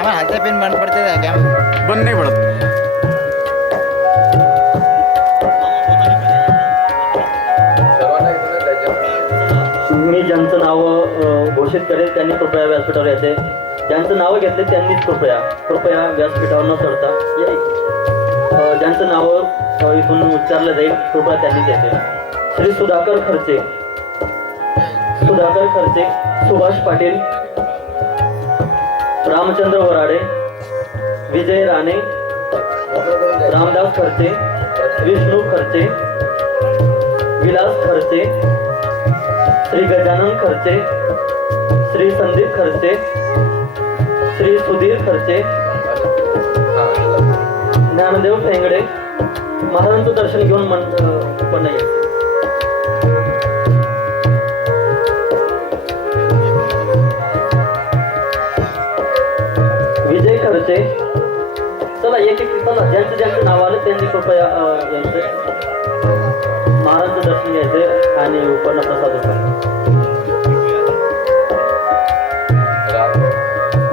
Camera हाथ से pin बंद पड़ते थे कैमरा बंद नहीं पडत. मी ज्यांचं नाव घोषित करेल त्यांनी कृपया व्यासपीठावर यायचे. ज्यांचं नाव घेतले त्यांनीच कृपया व्यासपीठावर न चढता ज्यांचं नाव इथून उच्चारलं जाईल कृपया त्यांनीच यायचे. श्री सुधाकर खर्चे, सुभाष पाटील, रामचंद्र वराडे, विजय राणे, रामदास खर्चे, विष्णू खर्चे, विलास खर्चे, श्री गजानन खर्चे, श्री संदीप खर्चे, श्री सुधीर खर्चे, ज्ञानदेव फेंगडे. महाराजांचं दर्शन घेऊन पण नाही. विजय खर्चे. चला एक चला ज्यांचं नाव आलं त्यांनी कृपया यायचं, महाराजांचं दर्शन घ्यायचं आणि उपन्न प्रसाद होता.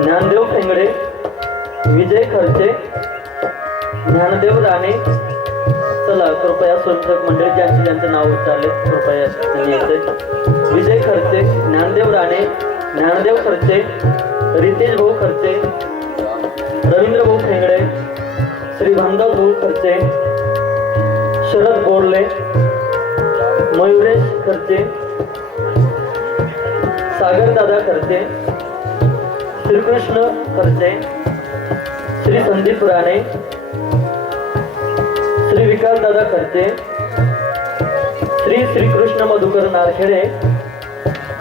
ज्ञानदेव फेंगडे, विजय खर्चे, ज्ञानदेव राणे. चला कृपया स्वयंसेवक मंडळी ज्यांचं नाव उच्चारले कृपया त्यांनी यायचे. विजय खर्चे, ज्ञानदेव राणे, ज्ञानदेव खर्चे, रितेश भाऊ खर्चे, रवींद्र भाऊ फेंगडे, श्री भानदास भाऊ खर्चे, शरद बोरले, मयुरेश खर्चे, सागर दादा खर्चे, श्रीकृष्ण खर्चे, श्री संदीप राणे, श्री विकास दादा खर्चे, श्री श्रीकृष्ण मधुकर नारखेडे.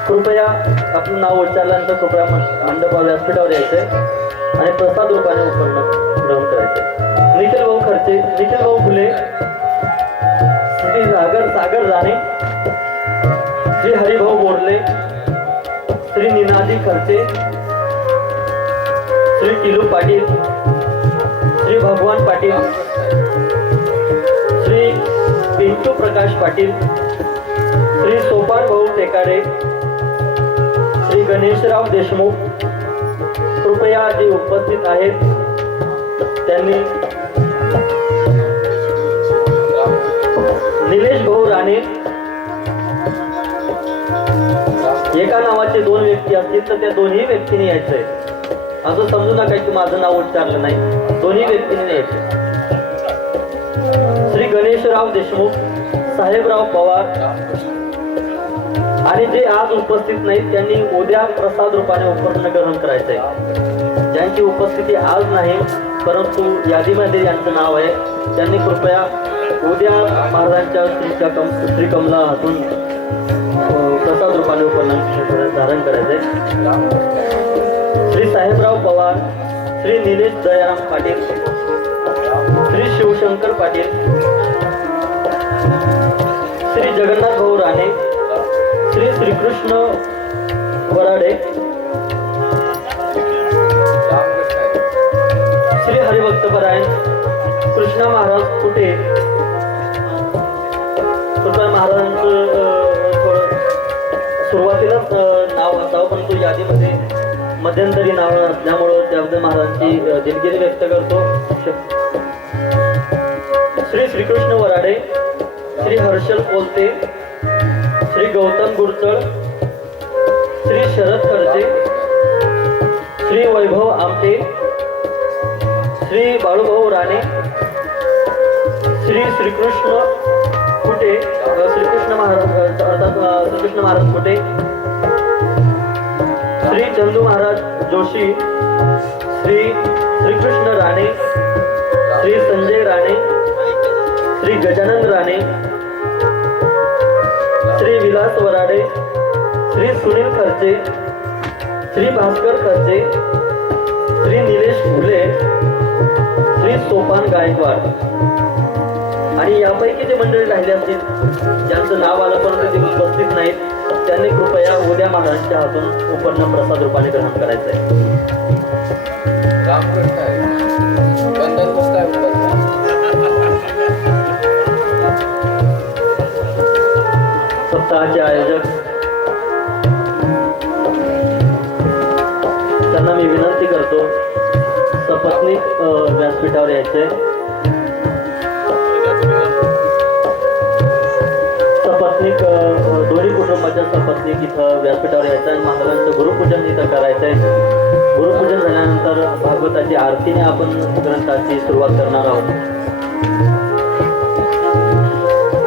कृपया आपलं नाव उच्चारल्यानंतर कृपया मंडपा व्यासपीठावर यायचंय आणि प्रसाद रूपाने उपन्न ग्रहण करायचे. निखिल भाऊ खर्चे, निखिल भाऊ फुले, श्री सागर राणे, श्री हरिभाऊ बोरले, श्री निनादी खर्चे, श्री किलू पाटील, श्री भगवान पाटील, श्री पिंटू प्रकाश पाटील, श्री सोपान भाऊ टेकाडे, श्री गणेशराव देशमुख. कृपया जे उपस्थित आहेत त्यांनी निलेश भाऊ राणे. एका नावाचे दोन व्यक्ती असतील तर त्या दोन्ही व्यक्तीने यायचंय. असं समजू नका की माझं नाव उच्चारलं नाही, दोन्ही व्यक्तीने यायचे. श्री गणेशराव देशमुख, साहेबराव पवार. आणि जे आज उपस्थित नाहीत त्यांनी उद्या प्रसाद रूपाने उपन्न ग्रहण करायचंय. ज्यांची उपस्थिती आज नाही परंतु यादीमध्ये यांचं नाव आहे त्यांनी कृपया उद्या महाराजांच्या श्री कमला हातून प्रसाद रूपाने उपन्न धारण करायचंय. श्री साहेबराव पवार, श्री निलेश दयाराम पाटील, श्री शिवशंकर पाटील, श्री जगन्नाथ भाऊ राणे, श्री श्रीकृष्ण वराडे, श्री हरिभक्तपरायण कृष्णा महाराज कुठे. कृपया महाराजांचं सुरुवातीलाच नाव असावं परंतु यादीमध्ये मध्यंतरी नाव नसल्यामुळं त्याबद्दल महाराजांची दिलगिरी व्यक्त करतो. श्री श्रीकृष्ण वराडे, श्री हर्षल कोलते, श्री गौतम गुरचळ, श्री शरद खर्चे, श्री वैभव आमटे, श्री बाळूभाऊ राणे, श्री श्रीकृष्ण कुटे, श्रीकृष्ण महाराज अर्थात श्रीकृष्ण महाराज कुटे, श्री चंदू महाराज जोशी, श्री श्रीकृष्ण राणे, श्री संजय राणे, श्री गजानन राणे, श्री विलास वराडे, श्री सुनील खर्चे, श्री भास्कर खर्चे, श्री निलेश फुले, श्री सोपान गायकवाड. आणि यापैकी जे मंडळी राहिले असतील ज्यांचं नाव आलं परंतु ते उपस्थित नाहीत त्यांनी कृपया उद्या महाराजांच्या हातून उपन्न प्रसाद रूपाने ग्रहण करायचंय. सप्ताहाचे आयोजक त्यांना मी मी विनंती करतो सपत्नीक व्यासपीठावर यायचे. सपत्नीक दोन्ही कुटुंबाच्या सपत्नीक इथं व्यासपीठावर यायचं आणि महाराजांचं गुरुपूजन इथं करायचं आहे. गुरुपूजन झाल्यानंतर भागवताची आरतीने आपण ग्रंथाची सुरुवात करणार आहोत.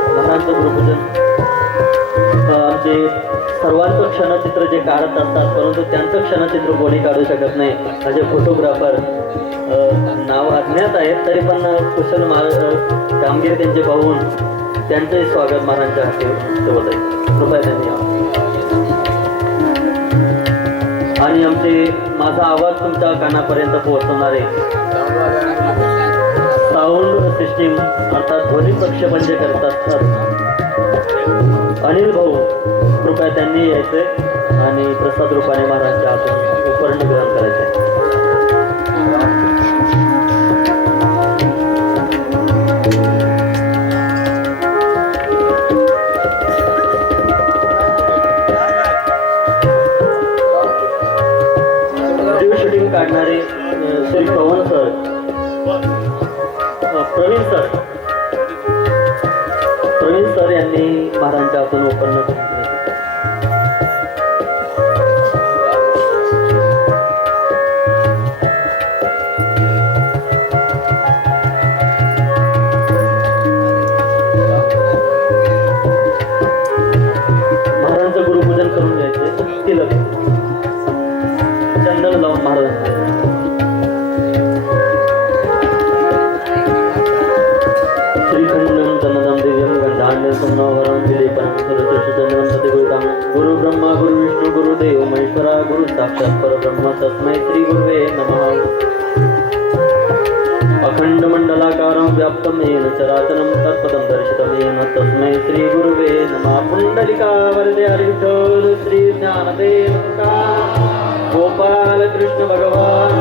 महाराजांचं गुरुपूजन आमचे सर्वांचं क्षणचित्र जे काढत असतात, परंतु त्यांचं क्षणचित्र कोणी काढू शकत नाही. म्हणजे फोटोग्राफर नाव अज्ञात आहेत, तरी पण कुशल कामगिरी त्यांचे पाहून त्यांचंही स्वागत महाराजांच्या हाती सोबत आहे. कृपया त्यांनी यावं. आणि आमचे माझा आवाज तुमच्या कानापर्यंत पोहोचवणारे साऊंड सिस्टीम अर्थात ध्वनी प्रक्षेपण जे करतात अनिल भाऊ, कृपया त्यांनी यायचे आणि प्रसाद रूपाने महाराजांच्या हातून उपकरण ग्रहण करायचे. व्हिडिओ शूटिंग काढणारे श्री पवन सर, प्रवीण सर यांनी महाराजांच्या हातून उपकरण केले. महाराजांचं गुरुपूजन करून घ्यायचे. तिलक चंदन लावून महाराज श्रीखंडम चंदनम दिव्यम गंधान्य समनवरम विलेपनम सुरचंद्रम सतिगुरुतम गुरु ब्रह्मा गुरु विष्णु गुरुदेव महेश्वरा गुरु साक्षात् परब्रह्म तस्मै श्री गुरुवे नमः. अखंड मंडलाकारं व्याप्तं येन चराचरं तत्पदं दर्शितं येन तस्मै श्री गुरुवे नमः. पुंडलिका वरदे हरिविठ्ठल श्री ज्ञानदेव गोपाल कृष्ण भगवान.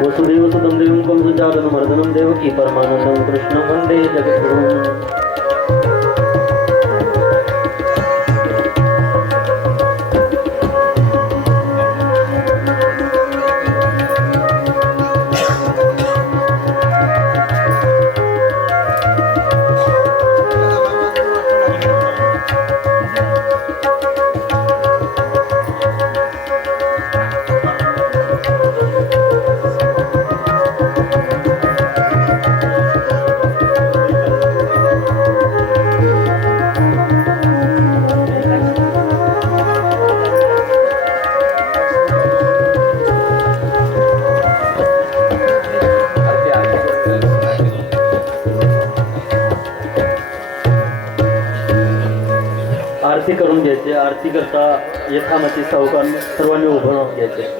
वसुदेवसुतं देवं कंसचारणमर्दनं देवकी परमानन्दं कृष्णं वन्दे जगद्गुरुम्. आरती करून घ्यायचे. आरती करता यथामती सावकारांनी सर्वांनी उभं राहून घ्यायचे.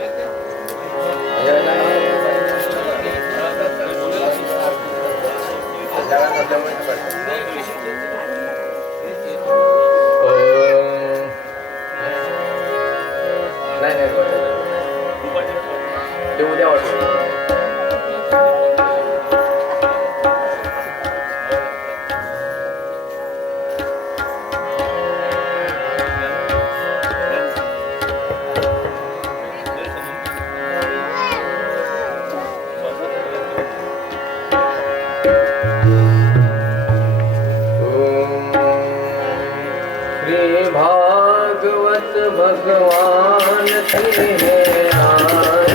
भागवत भगवान की है आरती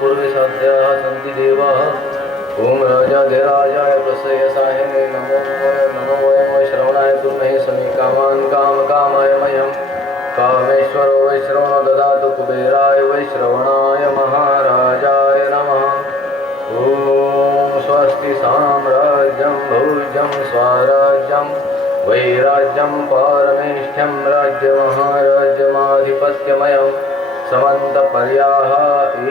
पूर्वे साध्याः सन्ति देवाः ॐ राजाधिराजाय प्रसयसाहिने नमो वयं श्रवणाय कुर्महे समे कामान् कामकामाय मह्यं कामेश्वरो वैश्रवणो ददातु कुबेराय वैश्रवणाय महाराजाय नमः ॐ स्वस्ति साम्राज्यं भोज्यं स्वराज्यं वैराज्यं पारमेष्ठ्यं राज्यमहाराज्यमाधिपत्यमयम् समन्तपर्याः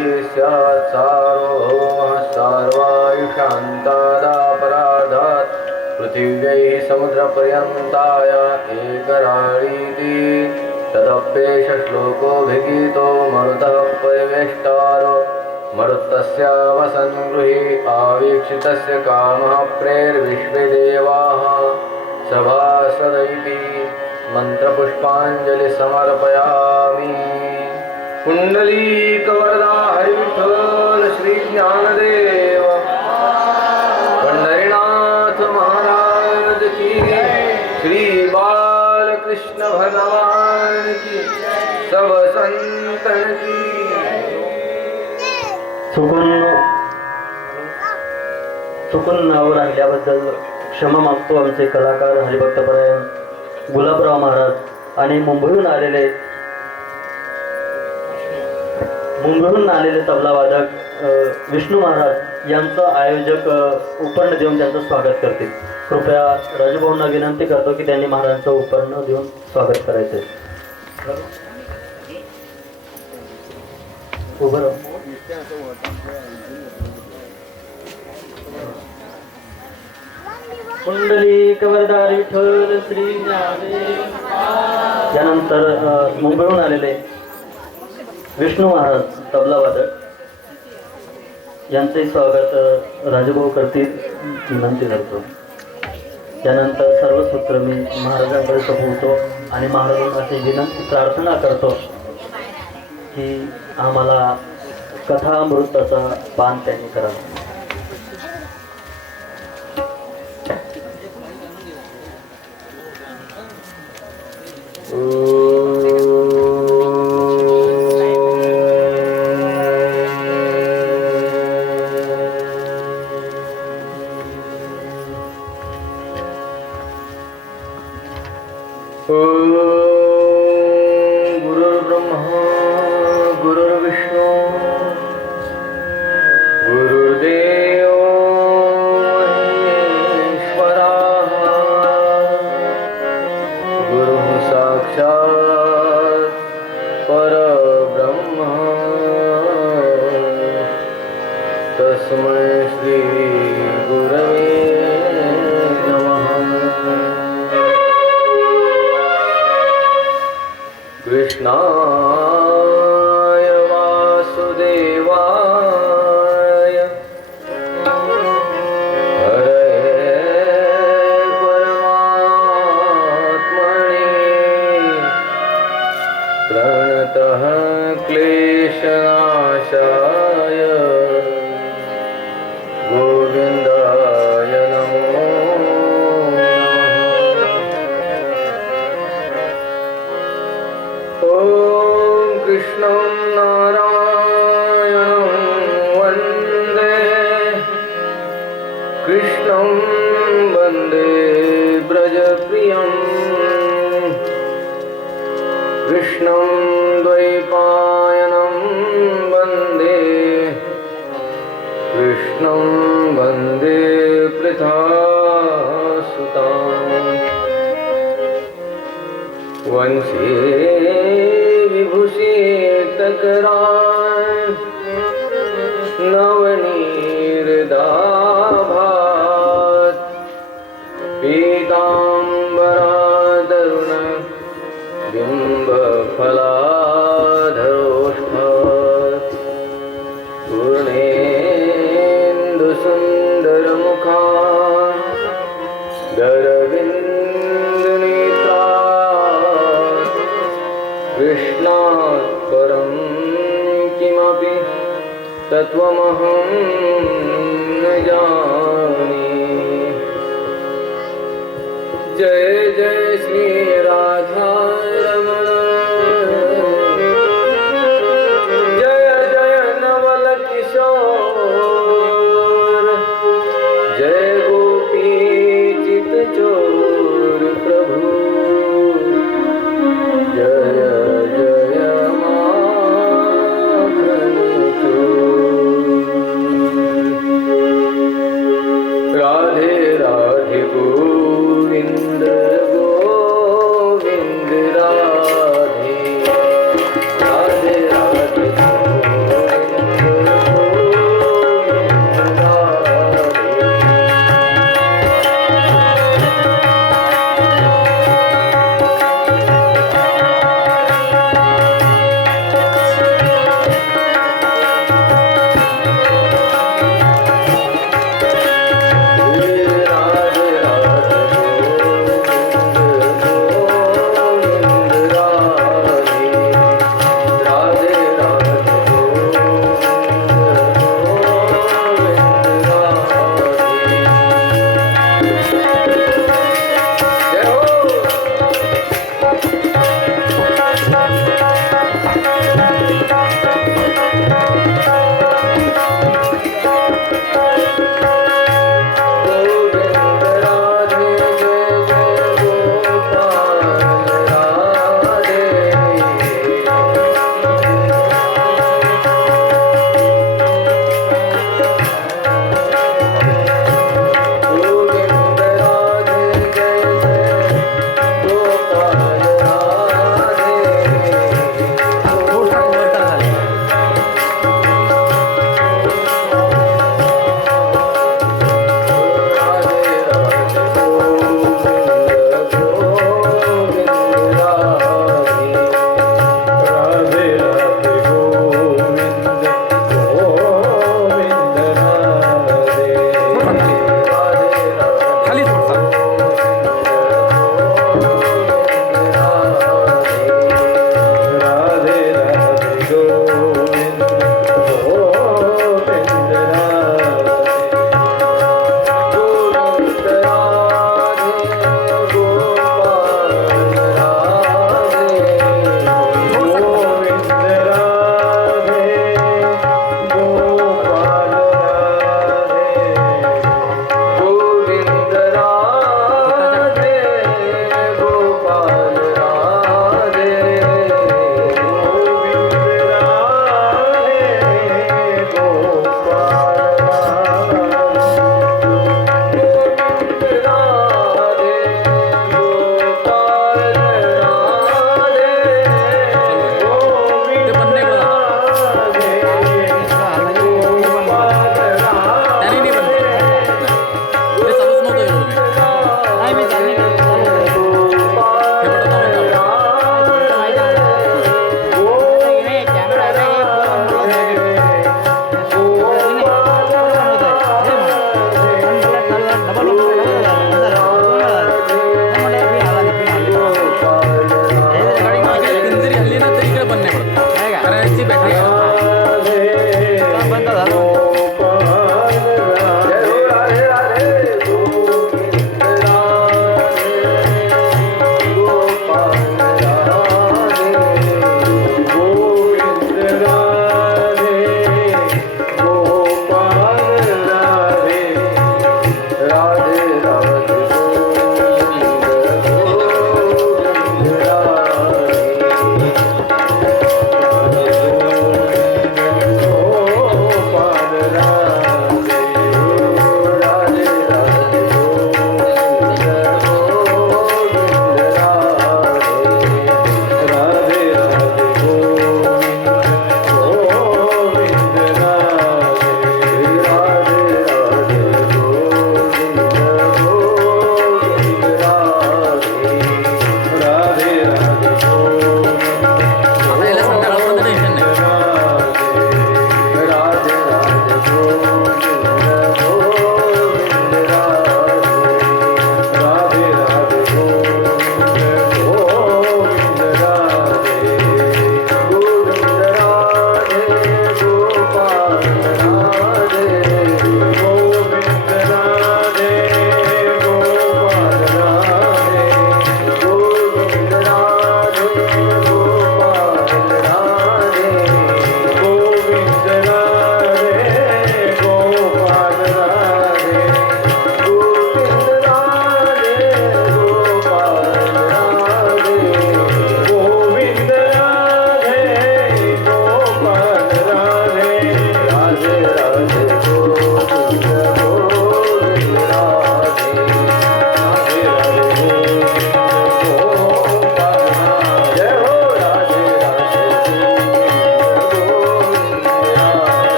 ईस्यात् सार्वभौमः सर्वायुषान्तादापराधात् पृथिव्यै समुद्रपर्यन्ताय एकराळीति तदप्येष श्लोकोऽभिगीतो मरुतः परिवेष्टारो मरुत्तस्य वसन्गृहे आवीक्षितस्य कामः प्रेर्विश्वे देवाः सभासदैति मन्त्रपुष्पाञ्जलि समर्पयामि कुंडलीकवरदा हरिविठ्ठल श्री ज्ञानदेव पंढरीनाथ महाराज की श्री बालकृष्ण भगवान की सब संतन की चुकून नावावर आणल्याबद्दल क्षमा मागतो आमचे कलाकार हरिभक्तपरायण गुलाबराव महाराज आणि मुंबईहून आलेले तबला वादक विष्णू महाराज यांचं आयोजक उपर्ण देऊन त्यांचं स्वागत करतील. कृपया राजभाऊंना विनंती करतो की त्यांनी महाराजांचं उपर्ण देऊन स्वागत करायचे. उभं राहा. कुंडली कवरदार विठ्ठल श्री ज्ञानदेव. त्यानंतर मुंबईहून आलेले विष्णू महाराज तबला वादक यांचे स्वागत राजभाऊ करतील विनंती करतो. त्यानंतर सर्व सूत्र मी महाराजांकडे सोपवतो आणि महाराजांना अशी विनंती प्रार्थना करतो की आम्हाला कथामृताचा पान त्यांनी करावा. गुरुर्ब्रह्मा गुरुर्विष्णू गुरुर्देव महेश्वरः गुरुः साक्षात् परब्रह्म तस्मै श्री गुरवे कृष्णाय वासुदेवाय हरे परमात्मने प्रणतः क्लेशनाशाय गोविन्दाय नमो कृष्णं नारायणं वन्दे कृष्णं वन्दे ब्रजप्रियं कृष्णं द्वैपायनं वन्दे कृष्णं वन्दे पृथासुतां वंशे विभूषितकरान् नवनीरदाभात् पीताम्बरादरुण बिम्बफलाधरोष्ठात् पूर्णेन्दुसुन्दरमुखात् गरविन्दनेत्रात् कृष्णात् परं किमपि तत्त्वमहं न जाने। जय जय श्री राधा रमण जय जय नवल किशोर जय गोपी चित चोर प्रभु जय जय माखन चोर। राधे राधे गोविंद गोविंद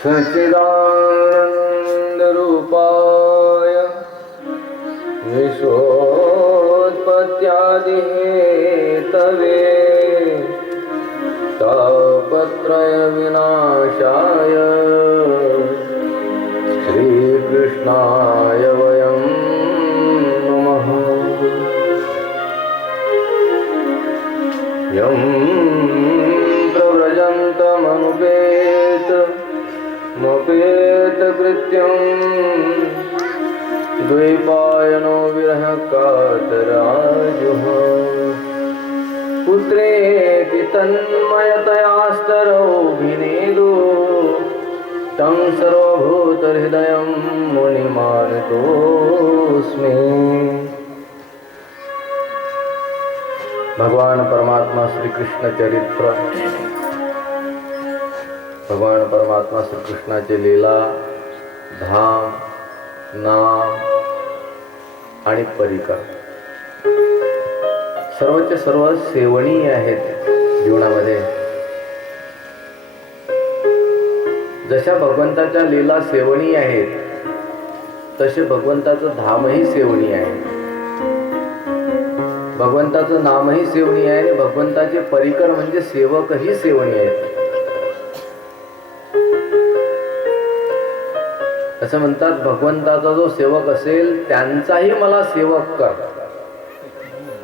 सच्चिदानन्दरूपाय विश्वोत्पत्त्यादिहेतवे तापत्रयविनाशाय श्रीकृष्णाय वयं नमः। यं प्रव्रजन्तमनुपेतकृत्यं द्वैपायनो विरहकातराजुः पुत्रेति तन्मयतयास्तरौभिनेदो तं सर्वभूतहृदयं मुनिमानतोऽस्मि। भगवान परमात्मा श्री कृष्ण चरित्र, भगवान परमात्मा श्री कृष्णाचे लीला, धाम, नाम आणि परिकर सर्वचे सर्व सेवनीय आहेत जीवनामध्ये। जशा भगवंताच्या लीला सेवनीय आहेत तसे भगवंताचं धामही सेवनीय आहे, भगवंताचं नामही सेवनीय आहे आणि भगवंताचे परिकर म्हणजे सेवकही सेवनीय आहेत। असं म्हणतात, भगवंताचा जो सेवक असेल त्यांचाही मला सेवक कर,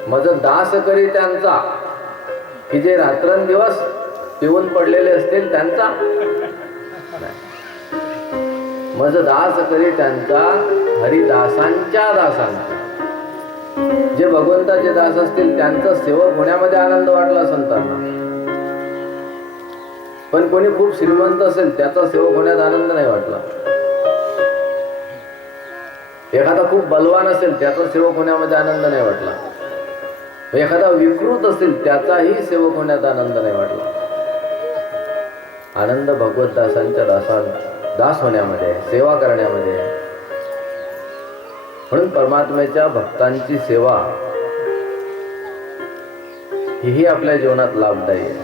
माझं दास करी त्यांचा, की जे रात्रंदिवस पिऊन पडलेले असतील त्यांचा, माझं दास करी त्यांचा, हरिदासांच्या दासांचा। जे भगवंताचे दास असतील त्यांचा सेवक होण्यामध्ये आनंद वाटला संतांना, पण कोणी खूप श्रीमंत असेल त्याचा सेवक होण्यात आनंद नाही वाटला। एखादा खूप बलवान असेल त्याचा सेवक होण्यामध्ये आनंद नाही वाटला, एखादा विकृत असेल त्याचाही सेवक होण्यात आनंद नाही वाटला। आनंद भगवत दासांच्या दास होण्यामध्ये, सेवा करण्यामध्ये। म्हणून परमात्म्याच्या भक्तांची सेवा ही आपल्या जीवनात लाभदायी आहे,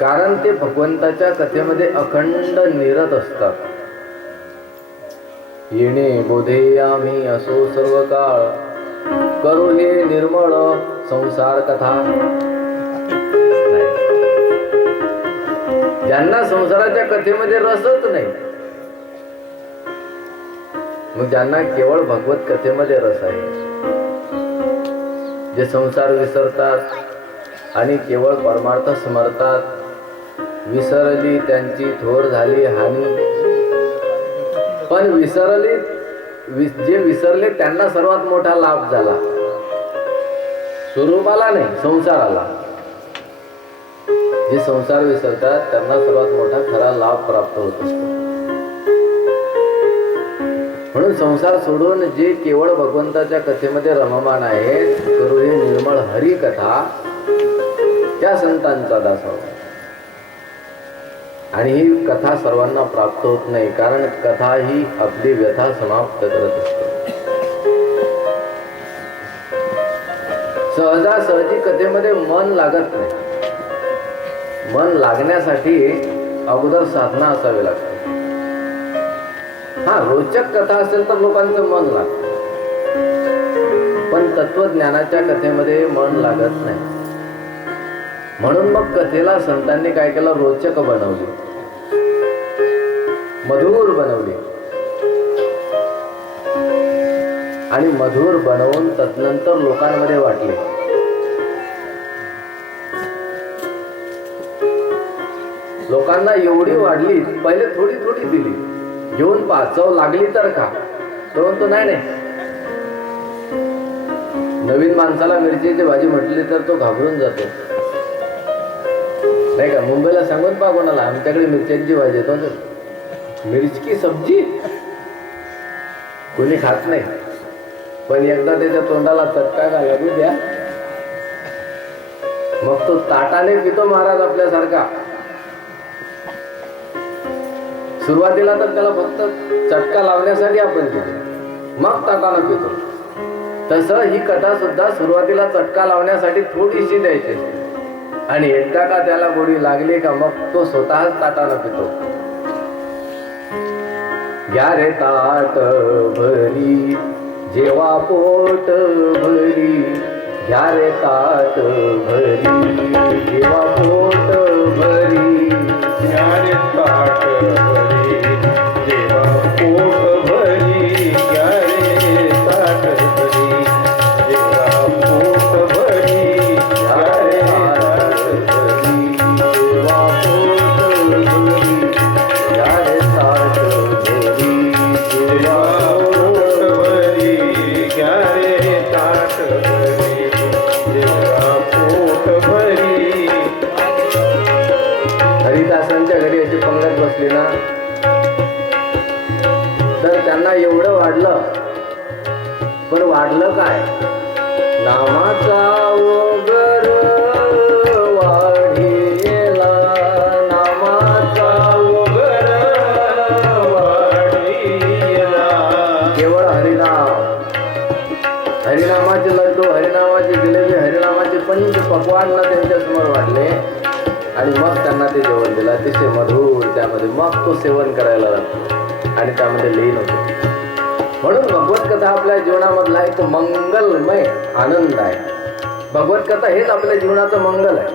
कारण ते भगवंताच्या कथेमध्ये अखंड निरत असतात। येणे बोधे आम्ही असो सर्व काळ, करू हे निर्मळ संसार कथा। ज्यांना संसाराच्या कथेमध्ये रसच नाही, मग ज्यांना केवळ भगवत कथेमध्ये रस आहे, जे संसार विसरतात आणि केवळ परमार्थ स्मरतात, विसरली त्यांची थोर झाली हानी। पण जे विसरले त्यांना सर्वात मोठा लाभ झाला, स्वरूपाला नाही संसाराला। जे संसार विसरतात त्यांना सर्वात मोठा खरा लाभ प्राप्त होत असतो। म्हणून संसार सोडून जे केवळ भगवंताच्या कथेमध्ये रममाण आहेत, करू ही निर्मळ हरी कथा, त्या संतांचा दास होता। आणि ही कथा सर्वांना प्राप्त होत नाही, कारण कथा ही आपली व्यथा समाप्त करत असते। सहजासहजी कथेमध्ये मन लागत नाही, मन लागण्यासाठी अगोदर साधना असावी लागते। हा, रोचक कथा असेल तर लोकांचं मन लागतं, पण तत्वज्ञानाच्या कथेमध्ये मन लागत नाही। म्हणून मग कथेला संतांनी काय केलं, रोचक बनवली, मधुर बनवली, आणि मधुर बनवून तदनंतर लोकांमध्ये वाटले। लोकांना एवढी वाढली, पहिले थोडी थोडी दिली, घेऊन पहा, चव लागली तर खा, तो म्हणतो नाही नाही। नवीन माणसाला मिरचीची भाजी म्हटली तर तो घाबरून जातो, नाही का? मुंबईला सांगून पहा कोणाला, आमच्याकडे मिरच्यांची भाजी येतो, मिरची की सब्जी, कोणी खात नाही। पण एकदा त्याच्या तोंडाला चटका का लागू द्या, मग तो ताटाने पितो महाराज आपल्यासारखा। सुरुवातीला तर त्याला फक्त चटका लावण्यासाठी आपण पितो, मग ताटाने पितो। तसं ही कथा सुद्धा सुरुवातीला चटका लावण्यासाठी थोडीशी द्यायची, आणि एकदा का त्याला गोडी लागली का मग तो स्वतःच ताटानं पितो. घ्या रे ताट भरी जेवा पोट भरी, घ्या रे ताट भरी जेवा पोट भरी, घ्या रे ताट भरी जेवा पोट भरी, घ्या रे ताट भरी जेवा पोट भरी, घ्या रे ताट भरी जेवा पोट भरी, घ्या रे ताट भरी जेवा पोट भरी, घ्या रे ताट भरी जेवा पोट भरी. हरिदासांच्या घरी अशी पंगत बसली ना तर त्यांना एवढं वाढलं. पण वाढलं काय? नामाचा ओगर वाढीला, नामाचा ओगर वाढीला, केवळ हरिनाम, हरिनामाचे लड्डू, हरिनामाची जिलेबी, हरिनामाचे पंच पक्वान त्यांच्या समोर वाढले आणि मग त्यांना ते जेवण दिलं अतिशय मधुर. त्यामध्ये मग तो सेवन करायला लागतो आणि त्यामध्ये लीन होतो. म्हणून भगवत कथा आपल्या जीवनामधला एक मंगलमय आनंद आहे. भगवत कथा हेच आपल्या जीवनाचं मंगल आहे.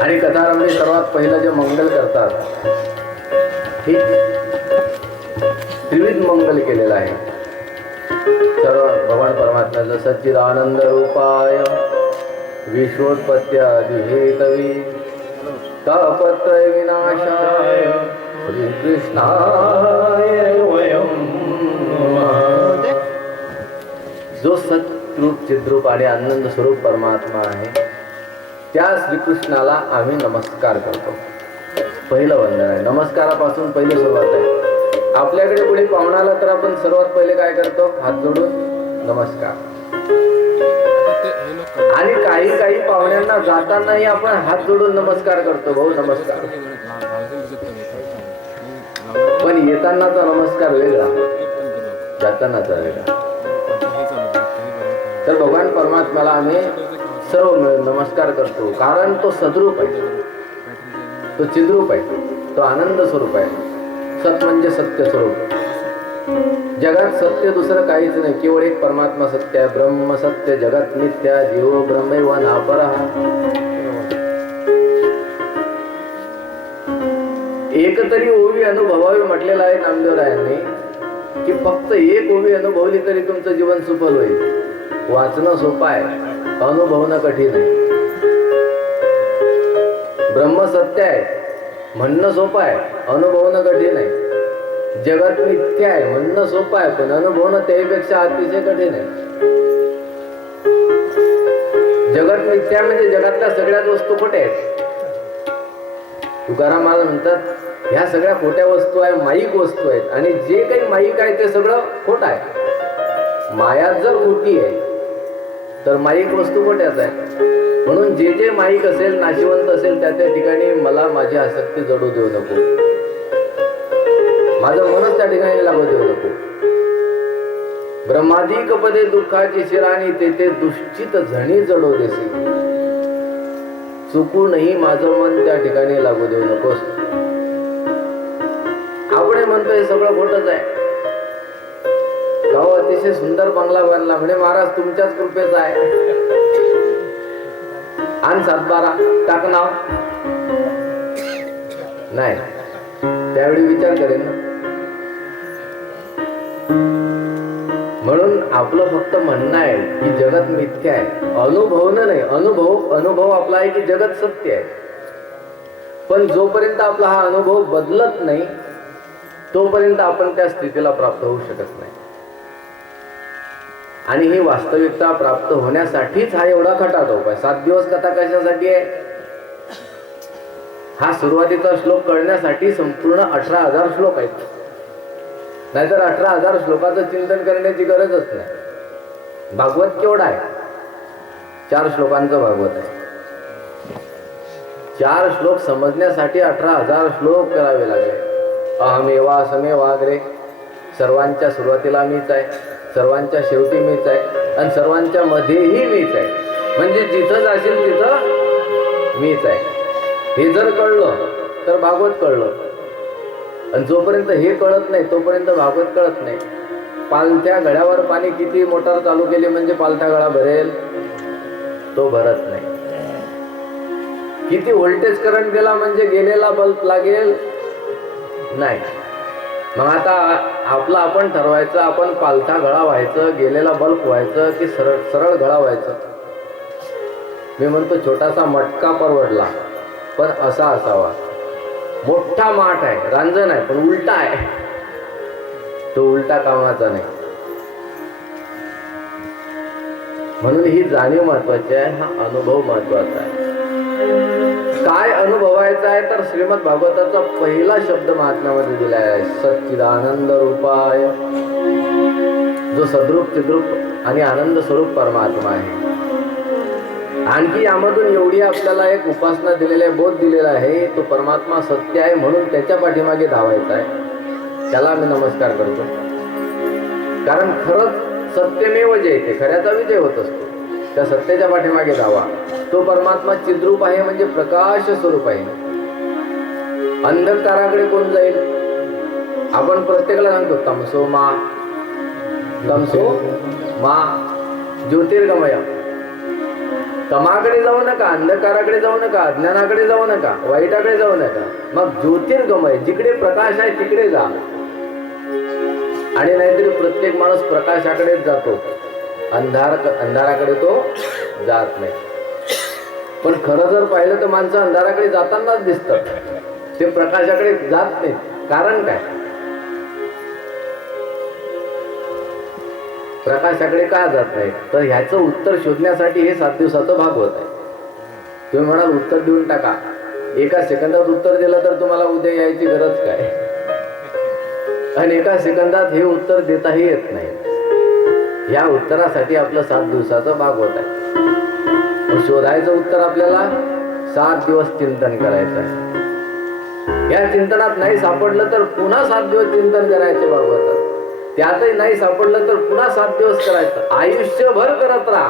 आणि कथारंभी सर्वात पहिलं जे मंगल करतात हे त्रिविध मंगल केलेलं आहे. सर्व भगवान परमात्म्याचं सच्चिदानंद रूपाय विश्वोत्पत्त्यादिहेतवे तापत्रय विनाशाय श्रीकृष्णाय वयं नमः. जो सत्रूप चिद्रूप आणि आनंद स्वरूप परमात्मा आहे त्या श्रीकृष्णाला आम्ही नमस्कार करतो. पहिलं वंदन आहे. नमस्कारापासून पहिली सुरुवात आहे. आपल्याकडे कोणी पाहुणा आला तर आपण सर्वात पहिले काय करतो? हात जोडून नमस्कार. आणि काही काही पाहुण्यांना जातानाही आपण हात जोडून नमस्कार करतो. भाऊ नमस्कार. पण येतानाचा नमस्कार वेगळा, जातानाचा वेगळा. तर भगवान परमात्म्याला आम्ही सर्व मिळून नमस्कार करतो. कारण तो सद्रूप आहे, तो चिद्रूप आहे, तो आनंद स्वरूप आहे. सत म्हणजे सत्य स्वरूप. जगात सत्य दुसरं काहीच नाही, केवळ एक परमात्मा सत्य आहे. ब्रह्म सत्य जगत मिथ्या जीवो ब्रह्मैव नापरः. एक तरी ओवी अनुभवावी म्हटलेलं आहे नामदेवरायांनी की फक्त एक ओवी अनुभवली तरी तुमचं जीवन सफल होईल. वाचणं सोपं आहे, अनुभवणं कठीण आहे. ब्रह्म सत्य आहे म्हणणं सोपं आहे, अनुभवणं कठीण आहे. जगत मिथ्या आहे म्हणणं सोपं आहे, पण अनुभवणं त्यापेक्षा अतिशय कठीण आहे. जगत मिथ्या म्हणजे जगातल्या सगळ्याच वस्तू खोट्या आहेत. तुकाराम महाराज म्हणतात ह्या सगळ्या खोट्या वस्तू आहे, माईक वस्तू आहेत. आणि जे काही माईक आहे ते सगळं खोटं आहे. माया जर खोटी आहे तर माईक वस्तू खोट्याच आहे. म्हणून जे जे माईक असेल, नाशिवंत असेल, त्या त्या ठिकाणी मला माझी आसक्ती जडू देऊ नको. माझं मनच त्या ठिकाणी लागू देऊ नको. ब्रह्मादिक पदे दुःखाची शिराणी तेथे दुश्चित झणी जडो देसी. चुकूनही माझं मन त्या ठिकाणी लागू देऊ नकोस. आपण म्हणतो हे सगळं खोटच आहे. गाव अतिशय सुंदर बंगला बांधला म्हणे महाराज तुमच्याच कृपेचा आहे. आणि 7-12 टाक नाव नाही, त्यावेळी विचार करेन ना. म्हणून आपलं फक्त म्हणणं आहे की जगत मिथ्या आहे, अनुभवणं नाही. अनुभव आपला आहे की जगत सत्य आहे. पण जोपर्यंत आपला हा अनुभव बदलत नाही तोपर्यंत आपण त्या स्थितीला प्राप्त होऊ शकत नाही. आणि ही वास्तविकता प्राप्त होण्यासाठीच हा एवढा खटाटोप आहे. 7 दिवस कथा कशासाठी आहे? हा सुरुवातीचा श्लोक कळण्यासाठी संपूर्ण 18,000 श्लोक आहेत. नाहीतर 18,000 श्लोकाचं चिंतन करण्याची गरजच नाही. भागवत केवढा आहे? 4 श्लोकांचं भागवत आहे. 4 श्लोक समजण्यासाठी 18,000 श्लोक करावे लागले. अहमेवा समेवाग्रे, सर्वांच्या सुरुवातीला मीच आहे, सर्वांच्या शेवटी मीच आहे आणि सर्वांच्या मध्येही मीच आहे. म्हणजे जिथं जाशील तिथं मीच आहे. हे जर कळलं तर भागवत कळलं. आणि जोपर्यंत हे कळत नाही तोपर्यंत भागवत कळत नाही. पालथ्या गळ्यावर पाणी किती मोटार चालू केली म्हणजे पालथ्या गळा भरेल? तो भरत नाही. किती व्होल्टेज करंट दिला म्हणजे गेलेला बल्ब लागेल? नाही. मग आता आपलं आपण ठरवायचं, आपण पालथा गळा व्हायचं, गेलेला बल्ब व्हायचं की सरळ सरळ गळा व्हायचं. मी म्हणतो छोटासा मटका परवडला पण असा असावा. मोठा माठ आहे, रांजण आहे, पण उलटा आहे, तो उलटा कामाचा नाही. म्हणून ही जाणीव महत्वाची आहे, हा अनुभव महत्वाचा आहे. काय अनुभवायचा आहे तर श्रीमद भागवताचा पहिला शब्द महात्म्यामध्ये दिला आहे, सच्चिदानंद रूपाय, जो सद्रूप चिद्रूप आणि आनंद स्वरूप परमात्मा आहे. आणखी यामधून एवढी आपल्याला एक उपासना दिलेली आहे, बोध दिलेला आहे, तो परमात्मा सत्य आहे म्हणून त्याच्या पाठीमागे धावायचा आहे. त्याला मी नमस्कार करतो. कारण खरंच सत्यमेव जयते, खऱ्याचा विजय होत असतो. त्या सत्याच्या पाठीमागे धावा. तो परमात्मा चिद्रूप आहे म्हणजे प्रकाश स्वरूप आहे. अंधकाराकडे कोण जाईल? आपण प्रत्येकाला सांगतो तमसो मा तमसो मा ज्योतिर्गमय. तमाकडे जाऊ नका, अंधकाराकडे जाऊ नका, अज्ञानाकडे जाऊ नका, वाईटाकडे जाऊ नका. मग ज्योतिर्गमय, जिकडे प्रकाश आहे तिकडे जा. आणि नाहीतरी प्रत्येक माणूस प्रकाशाकडेच जातो, अंधाराकडे तो जात नाही. पण खरं जर पाहिलं तर माणसं अंधाराकडे जातानाच दिसतात, ते प्रकाशाकडे जात नाहीत. कारण काय? प्रकाशाकडे का जात नाही? तर ह्याचं उत्तर शोधण्यासाठी हे 7 दिवसाचं भागवत आहे. तुम्ही म्हणाल उत्तर देऊन टाका, एका सेकंदात उत्तर दिलं तर तुम्हाला उद्या यायची गरज काय? आणि एका सेकंदात हे उत्तर देताही येत नाही. या उत्तरासाठी आपलं 7 दिवसाचं भागवत आहे. शोधायचं उत्तर आपल्याला 7 दिवस चिंतन करायचं आहे. या चिंतनात नाही सापडलं तर पुन्हा 7 दिवस चिंतन करायचं भागवतात. त्यातही नाही सापडलं तर पुन्हा 7 दिवस करायचं. आयुष्यभर करत राहा.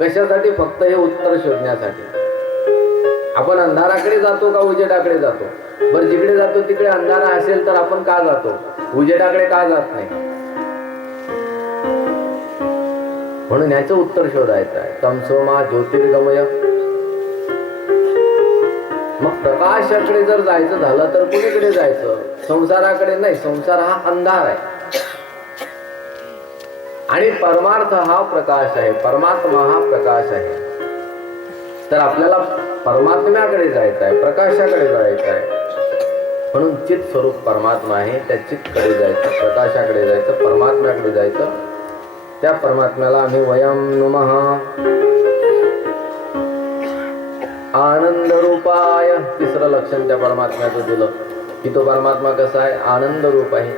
कशासाठी? फक्त हे उत्तर शोधण्यासाठी. आपण अंधाराकडे जातो का उजेडाकडे जातो? बरं, जिकडे जातो तिकडे अंधारा असेल तर आपण का जातो? उजेडाकडे का जात नाही? म्हणून याचं उत्तर शोधायचं आहे. तमसोमा ज्योतिर्गमय. मग प्रकाशाकडे जर जायचं झालं तर कुणीकडे जायचं? संसाराकडे नाही. संसार हा अंधार आहे आणि परमार्थ हा प्रकाश आहे, परमात्मा हा प्रकाश आहे. तर आपल्याला परमात्म्याकडे जायचं आहे, प्रकाशाकडे जायचं आहे. म्हणून चित स्वरूप परमात्मा आहे, त्या चितकडे जायचं, प्रकाशाकडे जायचं, परमात्म्याकडे जायचं. त्या परमात्म्याला आम्ही वयम नुमः आनंद रूपाय, तिसरं लक्षण त्या परमात्म्याचं दिलं की तो परमात्मा कसा आहे? आनंद रूप आहे.